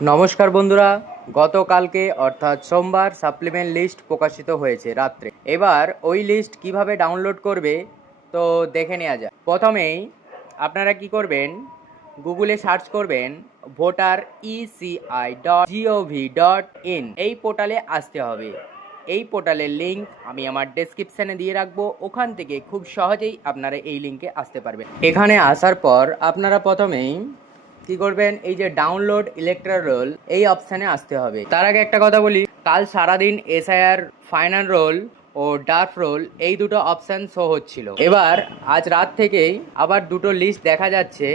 নমস্কার বন্ধুরা, গতকালকে অর্থাৎ সোমবার সাপ্লিমেন্ট লিস্ট প্রকাশিত হয়েছে রাত্রে। এবার ওই লিস্ট কিভাবে ডাউনলোড করবে তো দেখে নেওয়া যাক। প্রথমেই আপনারা কি করবেন, গুগলে সার্চ করবেন voter.eci.gov.in। এই পোর্টালে আসতে হবে। এই পোর্টালের লিঙ্ক আমি আমার ডেসক্রিপশানে দিয়ে রাখবো, ওখান থেকে খুব সহজেই আপনারা এই লিঙ্কে আসতে পারবেন। এখানে আসার পর আপনারা প্রথমেই কি করবেন, এই যে ডাউনলোড ইলেকট্রাল রোল এই অপশানে আসতে হবে। তার আগে একটা কথা বলি, কাল সারাদিন এসআইআর ফাইনাল রোল ও ডার্ক রোল এই দুটো অপশান শো হচ্ছিল। এবার আজ রাত থেকেই আবার দুটো লিস্ট দেখা যাচ্ছে।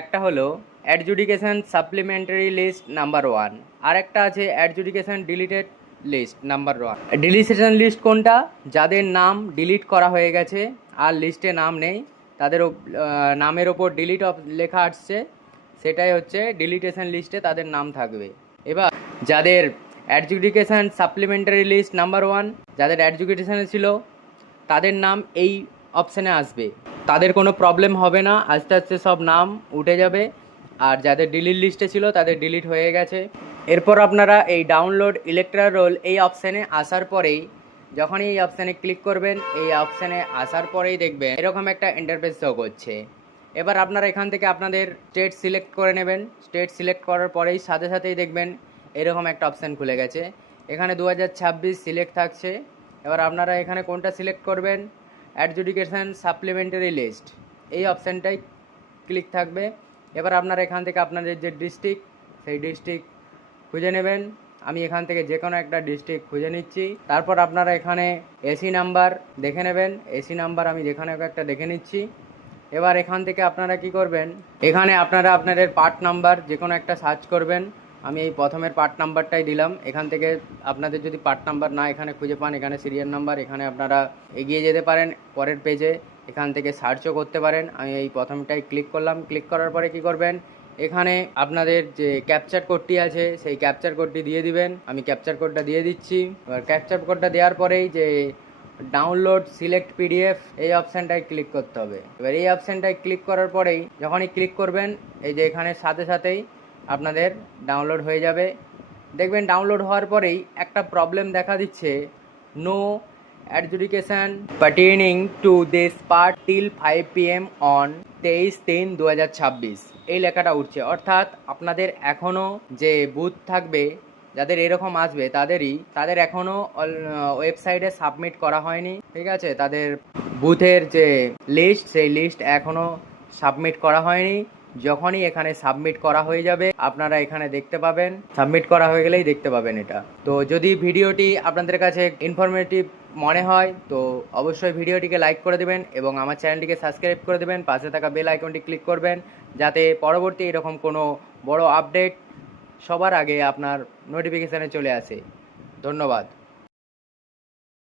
একটা হলো অ্যাডজুডিকেশন সাপ্লিমেন্টারি লিস্ট নাম্বার 1, আর একটা আছে adjudication deleted list number 1। Deletion list কোনটা? যাদের নাম ডিলিট করা হয়ে গেছে আর লিস্টে নাম নেই, তাদের নামের ওপর ডিলিট লেখা আসছে, সেটাই হচ্ছে ডিলিটেশন লিস্টে তাদের নাম থাকবে। এবার যাদের অ্যাডজুডিকেশন সাপ্লিমেন্টারি লিস্ট নাম্বার 1, যাদের অ্যাডজুডিকেশনে ছিল তাদের নাম এই অপশানে আসবে, তাদের কোনো প্রবলেম হবে না, আস্তে আস্তে সব নাম উঠে যাবে। আর যাদের ডিলিট লিস্টে ছিল তাদের ডিলিট হয়ে গেছে। এরপর আপনারা এই ডাউনলোড ইলেকট্রাল রোল এই অপশানে আসার পরেই, যখনই এই অপশানে ক্লিক করবেন, এই অপশানে আসার পরেই দেখবেন এরকম একটা ইন্টারফেস শো করছে। এবার আপনারা এখান থেকে আপনাদের স্টেট সিলেক্ট করে নেবেন। স্টেট সিলেক্ট করার পরেই সাথে সাথেই দেখবেন এরকম একটা অপশান খুলে গেছে। এখানে 2026 সিলেক্ট থাকছে। এবার আপনারা এখানে কোনটা সিলেক্ট করবেন, অ্যাডজুডিকেশন সাপ্লিমেন্টারি লিস্ট এই অপশানটাই ক্লিক থাকবে। এবার আপনারা এখান থেকে আপনাদের যে ডিস্ট্রিক্ট সেই ডিস্ট্রিক্ট খুঁজে নেবেন। আমি এখান থেকে যে কোনো একটা ডিস্ট্রিক্ট খুঁজে নিচ্ছি। তারপর আপনারা এখানে এসি নাম্বার দেখে নেবেন। এসি নাম্বার আমি যেখানে একটা দেখে নিচ্ছি। এবার এখান থেকে আপনারা কি করবেন, এখানে আপনারা আপনাদের পার্ট নাম্বার যে কোনো একটা সার্চ করবেন। আমি এই প্রথমের পার্ট নাম্বারটাই দিলাম। এখান থেকে আপনাদের যদি পার্ট নাম্বার না এখানে খুঁজে পান, এখানে সিরিয়াল নাম্বার, এখানে আপনারা এগিয়ে যেতে পারেন পরের পেজে, এখান থেকে সার্চও করতে পারেন। আমি এই প্রথমটাই ক্লিক করলাম। ক্লিক করার পরে কি করবেন, এখানে আপনাদের যে ক্যাপচার কোডটি আছে সেই ক্যাপচার কোডটি দিয়ে দিবেন। আমি ক্যাপচার কোডটা দিয়ে দিচ্ছি। এবার ক্যাপচার কোডটা দেওয়ার পরেই যে ডাউনলোড সিলেক্ট পিডিএফ এই অপশানটায় ক্লিক করতে হবে। এবার এই অপশানটায় ক্লিক করার পরেই যখনই ক্লিক করবেন, এই যে এখানে সাথে সাথেই আপনাদের ডাউনলোড হয়ে যাবে। দেখবেন ডাউনলোড হওয়ার পরেই একটা প্রবলেম দেখা দিচ্ছে, no adjudication pertaining to this part till 5 PM on 23/3/2026 এই লেখাটা উঠছে। অর্থাৎ আপনাদের এখনও যে বুথ থাকবে, যাদের এরকম আসবে তাদের এখনও ওয়েবসাইটে সাবমিট করা হয়নি, ঠিক আছে? তাদের বুথের যে লিস্ট সেই লিস্ট এখনও সাবমিট করা হয়নি। যখনই এখানে সাবমিট করা হয়ে যাবে আপনারা এখানে দেখতে পাবেন, সাবমিট করা হয়ে গেলেই দেখতে পাবেন এটা। তো যদি ভিডিওটি আপনাদের কাছে ইনফরমেটিভ মনে হয় তো অবশ্যই ভিডিওটিকে লাইক করে দেবেন এবং আমার চ্যানেলটিকে সাবস্ক্রাইব করে দেবেন। পাশে থাকা বেল আইকনটি ক্লিক করবেন যাতে পরবর্তী এরকম কোনো বড় আপডেট সবার আগে আপনার নোটিফিকেশানে চলে আসে। ধন্যবাদ।